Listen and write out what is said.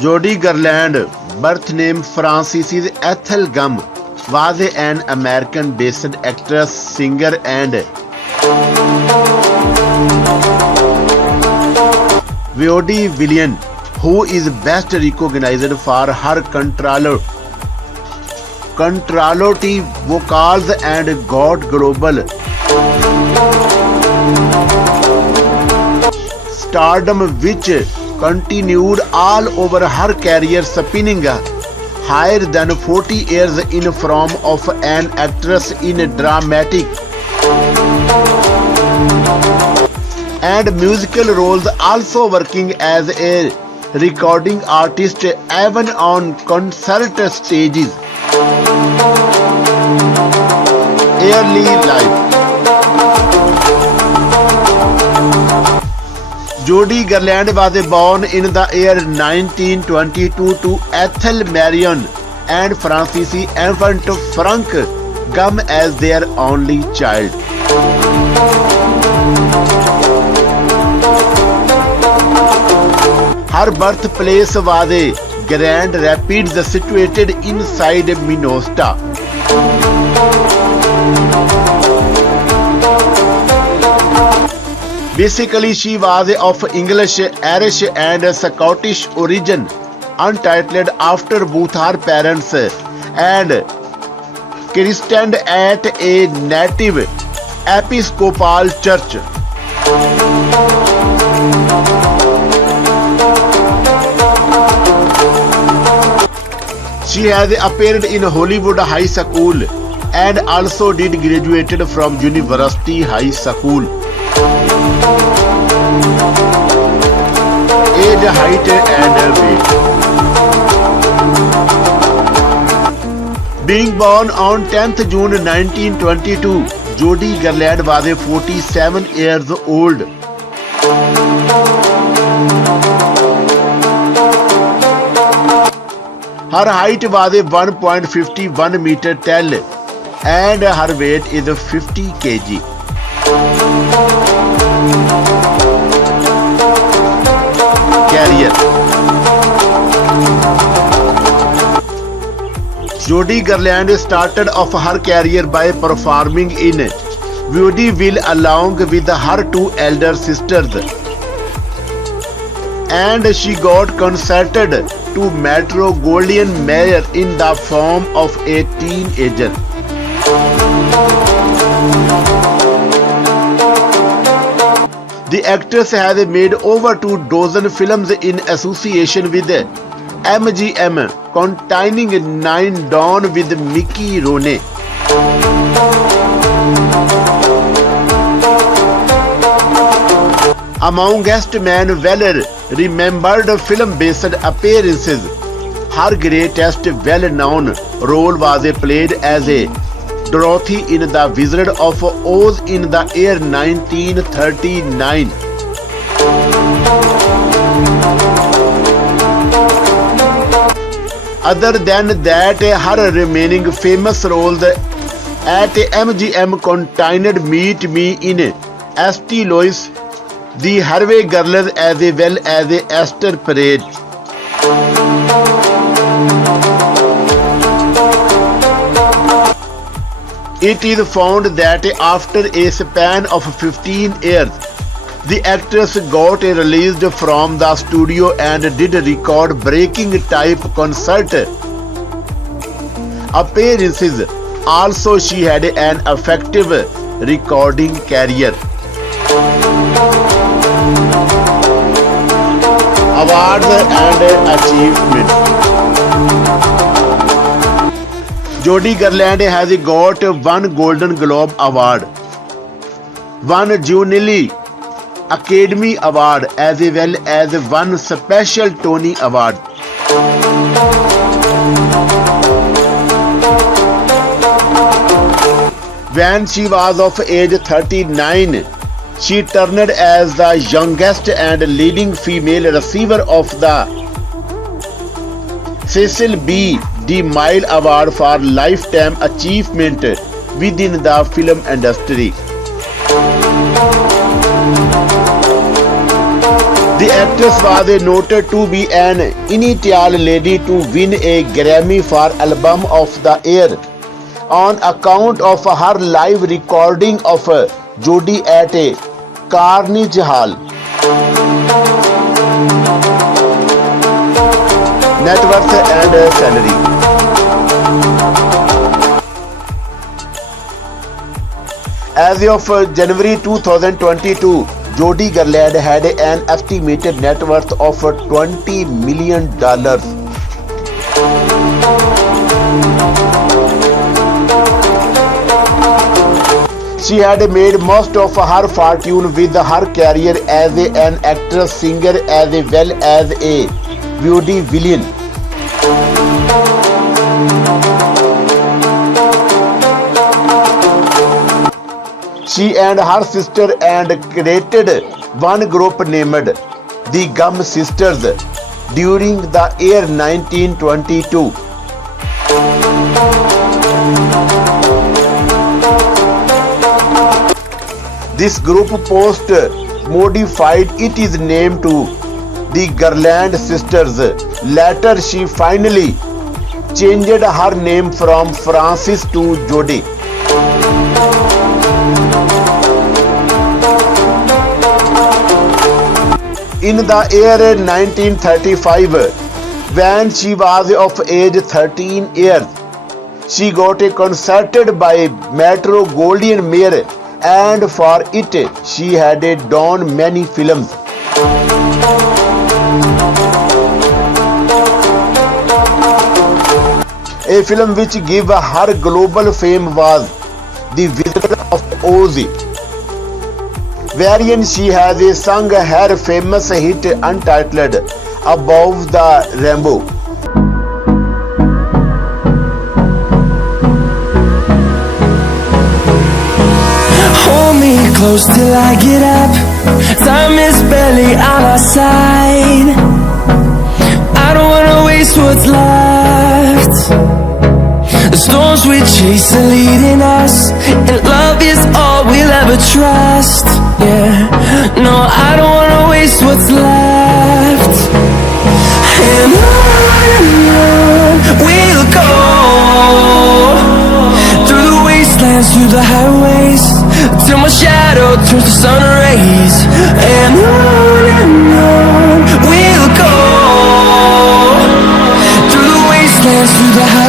Jodi Garland, birth name Frances Ethel Gum, was an American-based actress, singer, and vaudevillian who is best recognized for her contralto vocals and got global stardom, which continued all over her career, spending higher than 40 years in form of an actress in dramatic and musical roles, also working as a recording artist even on concert stages. Early life. Jodi Garland was born in the year 1922 to Ethel Marion and Frances Infant Frank Gum as their only child. Her birthplace was Grand Rapids, situated inside Minnesota. Basically, she was of English, Irish, and Scottish origin, untitled after both her parents, and christened at a native Episcopal church. She has appeared in Hollywood High School and also did graduated from University High School. Age, height, and weight. Being born on 10th June 1922, Jodi Garland was 47 years old. Her height was 1.51 meter tall and her weight is 50 kg. Career. Jodi Garland started off her career by performing in vaudeville along with her two elder sisters, and she got concerted to Metro-Goldwyn-Mayer in the form of a teenager. The actress has made over 2 dozen films in association with MGM, containing 9 Dawn with Mickey Rooney. Among guest men well-remembered film-based appearances, her greatest well-known role was played as a Dorothy in The Wizard of Oz in the year 1939. Other than that, her remaining famous roles at MGM contained Meet Me in St. Louis, The Harvey Girls, as well as Esther Parade. It is found that after a span of 15 years, the actress got released from the studio and did record-breaking type concert appearances. Also, she had an effective recording career. Awards and achievements. Jodi Garland has got 1 Golden Globe Award, 1 Jubilee Academy Award, as well as 1 Special Tony Award. When she was of age 39, she turned as the youngest and leading female receiver of the Cecil B. DeMille Award for Lifetime Achievement within the film industry. The actress was noted to be an initial lady to win a Grammy for Album of the Year on account of her live recording of Jody at a Carnegie Hall. Net worth and salary. As of January 2022, Jody Garland had an estimated net worth of $20 million. She had made most of her fortune with her career as an actress, singer, as well as a vaudevillian. She and her sister and created one group named the Gum Sisters during the year 1922. This group post modified its name to the Garland Sisters. Later, she finally changed her name from Frances to Jody. In the year 1935, when she was of age 13 years, she got concerted by Metro-Goldwyn-Mayer, and for it she had done many films. A film which gave her global fame was The Wizard of Oz, wherein she has sung her famous hit entitled Above the Rainbow. Hold me close till I get up. Time is barely on our side. I don't wanna waste what's left. The storms we chase are leading us, and love is all we'll ever trust. Yeah, no, I don't wanna waste what's left. And on we'll go, through the wastelands, through the highways, till my shadow turns to sun rays. And on we'll go, through the wastelands, through the highways.